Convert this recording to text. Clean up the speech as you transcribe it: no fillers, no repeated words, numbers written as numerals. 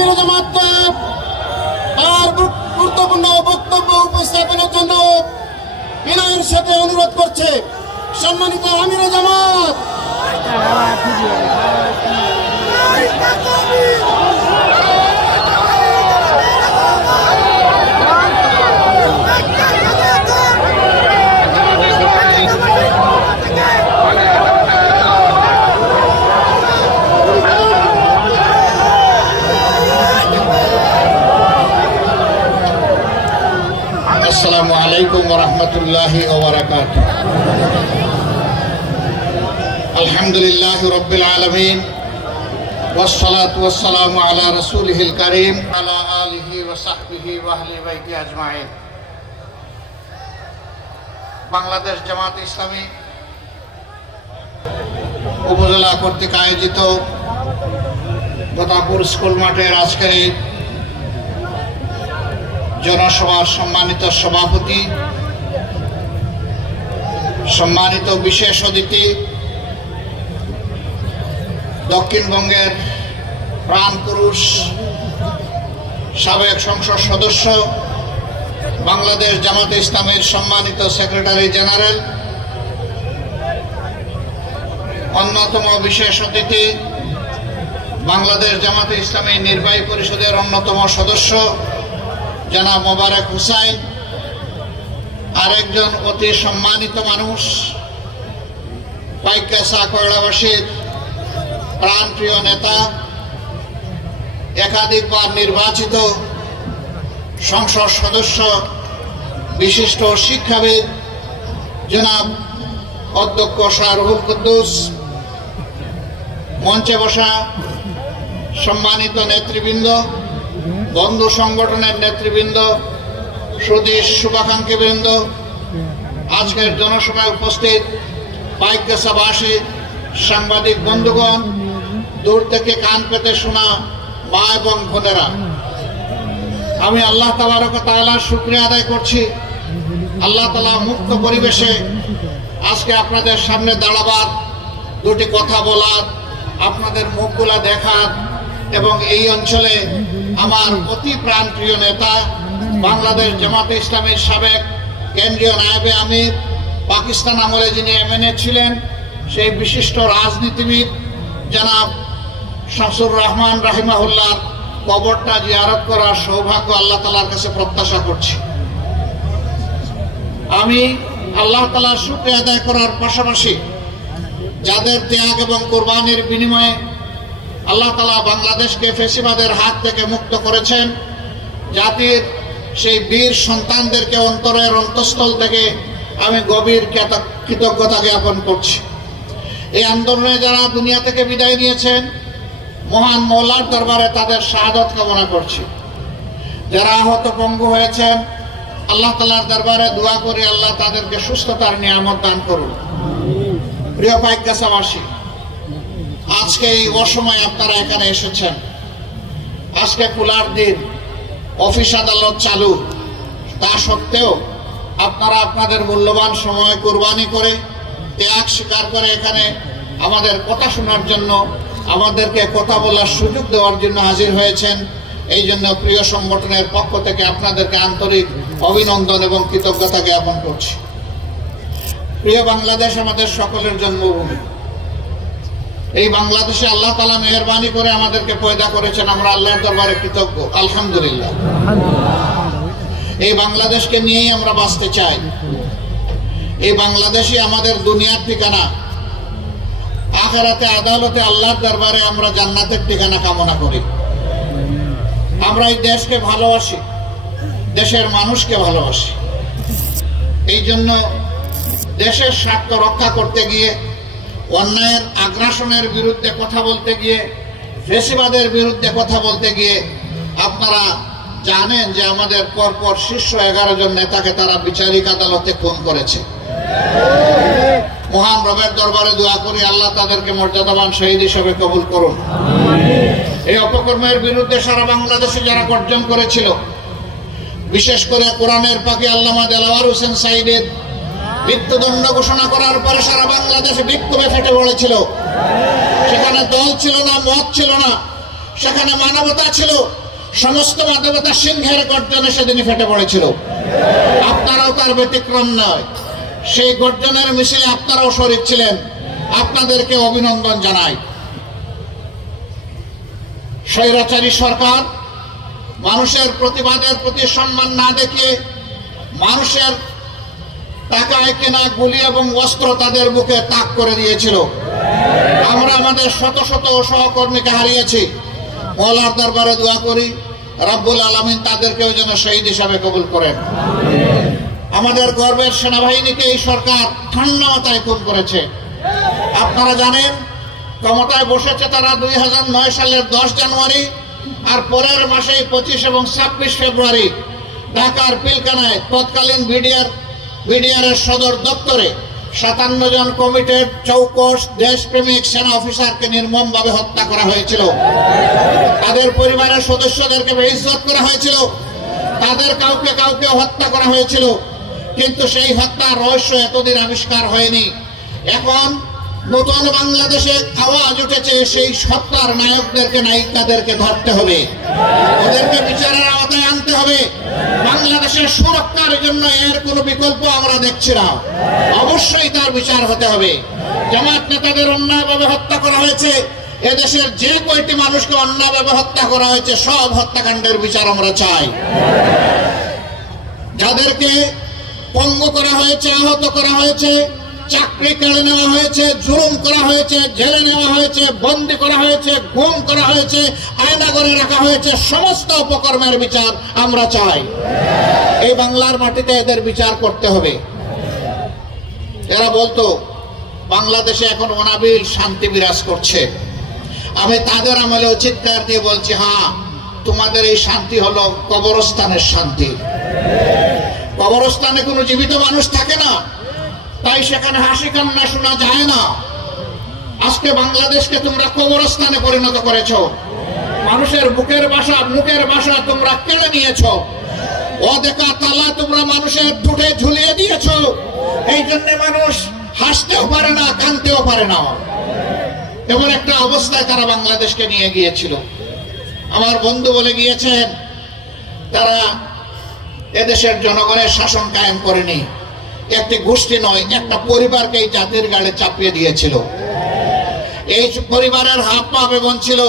আমির জামাত আর গুরুত্বপূর্ণ বক্তব্য উপস্থাপনের জন্য বিনয়ের সাথে অনুরোধ করছে সম্মানিত আমির জামাত। আসসালামু আলাইকুম ওয়া রাহমাতুল্লাহি ওয়া বারাকাতুহু। আলহামদুলিল্লাহি রাব্বিল আলামিন ওয়াস সালাতু ওয়াস সালামু আলা রাসূলিহিল কারীম আলা আলিহি ওয়া সাহবিহি ওয়া আহলি বাইতি আজমাইন। বাংলাদেশ জামাত ইসলামী উপজেলা কর্তৃক আয়োজিত গতাপুর স্কুল মাঠের আজকের এই জনসভার সম্মানিত সভাপতি, সম্মানিত বিশেষ অতিথি, দক্ষিণবঙ্গের প্রাণ পুরুষ, সাবেক সংসদ সদস্য, বাংলাদেশ জামাতে ইসলামের সম্মানিত সেক্রেটারি জেনারেল, অন্যতম বিশেষ অতিথি, বাংলাদেশ জামাতে ইসলামী নির্বাহী পরিষদের অন্যতম সদস্য জনাব মোবারক হুসাইন, আরেকজন অতি সম্মানিত মানুষ, পাইকাসা কয়লাবাসীর প্রাণপ্রিয় নেতা, একাধিকবার নির্বাচিত সংসদ সদস্য, বিশিষ্ট শিক্ষাবিদ জনাব অধ্যক্ষ শাহ রুহুল কুদ্দুস, মঞ্চে বসা সম্মানিত নেতৃবৃন্দ, বন্ধু সংগঠনের নেতৃবৃন্দ, সুধীর শুভাকাঙ্ক্ষীবৃন্দ, আজকের জনসভায় উপস্থিত পাইকগাছাবাসী, সাংবাদিক বন্ধুগণ, দূর থেকে কান পেতে শোনা মা এবং বোনেরা, আমি আল্লাহ তাবারক ওয়া তাআলার শুকরিয়া আদায় করছি। আল্লাহ তাআলা মুক্ত পরিবেশে আজকে আপনাদের সামনে দাঁড়াবার, দুটি কথা বলার, আপনাদের মুখগুলা দেখার এবং এই অঞ্চলে আমার অতি প্রাণপ্রিয় নেতা, বাংলাদেশ জামাতে ইসলামীর সাবেক কেন্দ্রীয় নায়েবে আমির, পাকিস্তান আমলে যিনি এমএনএ ছিলেন, সেই বিশিষ্ট রাজনীতিবিদ জনাব শামসুর রহমান রাহিমাহুল্লাহ কবরটা জিয়ারত করার সৌভাগ্য আল্লাহ তাআলার কাছে প্রত্যাশা করছি। আমি আল্লাহ তাআলার শুকরিয়া আদায় করার পাশাপাশি যাদের ত্যাগ এবং কোরবানির বিনিময়ে আল্লাহ তাআলা বাংলাদেশকে ফ্যাসিবাদের হাত থেকে মুক্ত করেছেন, জাতির সেই বীর সন্তানদেরকে অন্তরের অন্তঃস্থল থেকে আমি গভীর কৃতজ্ঞতা জ্ঞাপন করছি। এই আন্দোলনে যারা দুনিয়া থেকে বিদায় নিয়েছেন, মহান মওলার দরবারে তাদের শাহাদত কামনা করছি। যারা আহত পঙ্গু হয়েছেন, আল্লাহ তাআলার দরবারে দোয়া করি আল্লাহ তাদেরকে সুস্থতার নিয়ামত দান করুন। প্রিয় পাইকগাছাবাসী, আজকে এই অসময়ে আপনারা এখানে এসেছেন। আজকে খোলার দিন, অফিস আদালত চালু, তা সত্ত্বেও আপনারা আপনাদের মূল্যবান সময় কোরবানি করে, ত্যাগ স্বীকার করে এখানে আমাদের কথা শোনার জন্য, আমাদেরকে কথা বলার সুযোগ দেওয়ার জন্য হাজির হয়েছেন। এই জন্য প্রিয় সংগঠনের পক্ষ থেকে আপনাদেরকে আন্তরিক অভিনন্দন এবং কৃতজ্ঞতা জ্ঞাপন করছি। প্রিয় বাংলাদেশ আমাদের সকলের জন্মভূমি। এই বাংলাদেশে আল্লাহ তাআলা মেহেরবানি করে আমাদেরকে পয়দা করেছেন, আমরা আল্লাহর দরবারে কৃতজ্ঞ, আলহামদুলিল্লাহ। এই বাংলাদেশকে নিয়েই আমরা বাঁচতে চাই। এই বাংলাদেশই আমাদের দুনিয়ার ঠিকানা, আখিরাতে আদালতে আল্লাহর দরবারে আমরা জান্নাতের ঠিকানা কামনা করি। আমরা এই দেশকে ভালোবাসি, দেশের মানুষকে ভালোবাসি। এই জন্য দেশের স্বার্থ রক্ষা করতে গিয়ে, অন্যায়ের আগ্রাসনের বিরুদ্ধে কথা বলতে গিয়ে, ফ্যাসিবাদের বিরুদ্ধে কথা বলতে গিয়ে আপনারা জানেন যে আমাদের পরপর শীর্ষ 11 জন নেতাকে তারা বিচারিক আদালতে খুন করেছে। মহান রবের দরবারে দোয়া করি আল্লাহ তাদেরকে মর্যাদাবান শহীদ হিসেবে কবুল করুন। এই অপকর্মের বিরুদ্ধে সারা বাংলাদেশে যারা গর্জন করেছিল, বিশেষ করে কোরআনের পাখি আল্লামা দেলাওয়ার হোসেন সাইদের মৃত্যুদণ্ড ঘোষণা করার পরে সারা বাংলাদেশে বিক্ষোভে ফেটে পড়েছিল। সেখানে দল ছিল না, মত ছিল না, সেখানে মানবতা ছিল, সমস্ত মানবতা সিংহের গর্জনে সেদিনই ফেটে পড়েছিল। আপনারাও তার ব্যতিক্রম নয়। সেই গর্জনের মিছিলে আপনারাও শরীক ছিলেন, আপনাদেরকে অভিনন্দন জানাই। স্বৈরাচারী সরকার মানুষের প্রতিবাদের প্রতি সম্মান না দেখিয়ে মানুষের টাকায় কেনা গুলি এবং অস্ত্র তাদের বুকে তাক করে দিয়েছিল। আমরা আমাদের শত শত সহকর্মীকে হারিয়েছি। মওলার দরবারে দোয়া করি রব্বুল আলামিন তাদেরকেও যেন শহীদ হিসাবে কবুল করেন। আমাদের গর্বের সেনাবাহিনীকে এই সরকার ঠান্ডা মাথায় খুন করেছে। আপনারা জানেন ক্ষমতায় বসেছে তারা 2009 সালের 10 জানুয়ারি, আর পরের মাসে 25 এবং 26 ফেব্রুয়ারি ঢাকার পিলখানায় তৎকালীন বিডিআরের সদর দপ্তরে 57 জন কমিটেড চৌকস দেশপ্রেমিক সেনা অফিসারকে নির্মমভাবে হত্যা করা হয়েছিল। তাদের পরিবারের সদস্যদেরকে বেইজ্জত করা হয়েছিল, তাদের কাউকে কাউকে হত্যা করা হয়েছিল। কিন্তু সেই হত্যার রহস্য এতদিন আবিষ্কার হয়নি। এখন নতুন বাংলাদেশে আওয়াজ উঠেছে, সেই হত্যার নায়কদেরকে নায়িকাদেরকে ধরতে হবে, ওদেরকে বিচারের আওতায় আনতে হবে। বাংলাদেশের সুরক্ষার জন্য এর কোনো বিকল্প আমরা দেখছি না, অবশ্যই তার বিচার হতে হবে। জামাত নেতাদের অন্যায়ভাবে হত্যা করা হয়েছে, এদেশের যে কয়টি মানুষকে অন্যায়ভাবে হত্যা করা হয়েছে সব হত্যাকাণ্ডের বিচার আমরা চাই। যাদেরকে পঙ্গু করা হয়েছে, আহত করা হয়েছে, চাকরি কেড়ে নেওয়া হয়েছে, জুলুম করা হয়েছে, জেলে নেওয়া হয়েছে, বন্দী করা হয়েছে, গুম করা হয়েছে, আয়নাঘরে রাখা হয়েছে, সমস্ত অপকর্মের বিচার আমরা চাই। এই বাংলার মাটিতে এদের বিচার করতে হবে। এরা বলতো বাংলাদেশে এখন অনাবিল শান্তি বিরাজ করছে। আমি তাদের আমলেও চিৎকার দিয়ে বলছি, হ্যাঁ, তোমাদের এই শান্তি হলো কবরস্থানের শান্তি। কবরস্থানে কোনো জীবিত মানুষ থাকে না, তাই সেখানে হাসি কান্না শোনা যায় না। আজকে বাংলাদেশকে তোমরা কবরস্থানে পরিণত করেছ, মানুষের মুখের ভাষা তোমরা কেড়ে নিয়েছ, অদেখা তালা তোমরা মানুষের ঠোঁটে ঝুলিয়ে দিয়েছ। এই জন্য মানুষ হাসতেও পারে না, কাঁদতেও পারে না। এমন একটা অবস্থায় তারা বাংলাদেশকে নিয়ে গিয়েছিল। আমার বন্ধু বলে গিয়েছেন তারা এদেশের জনগণের শাসন কায়েম করেনি, একটি গোষ্ঠী নয়, একটা পরিবারকে এই জাতির গাড়ে চাপিয়ে দিয়েছিল। এই পরিবারের হাব ভাব এবং ছিল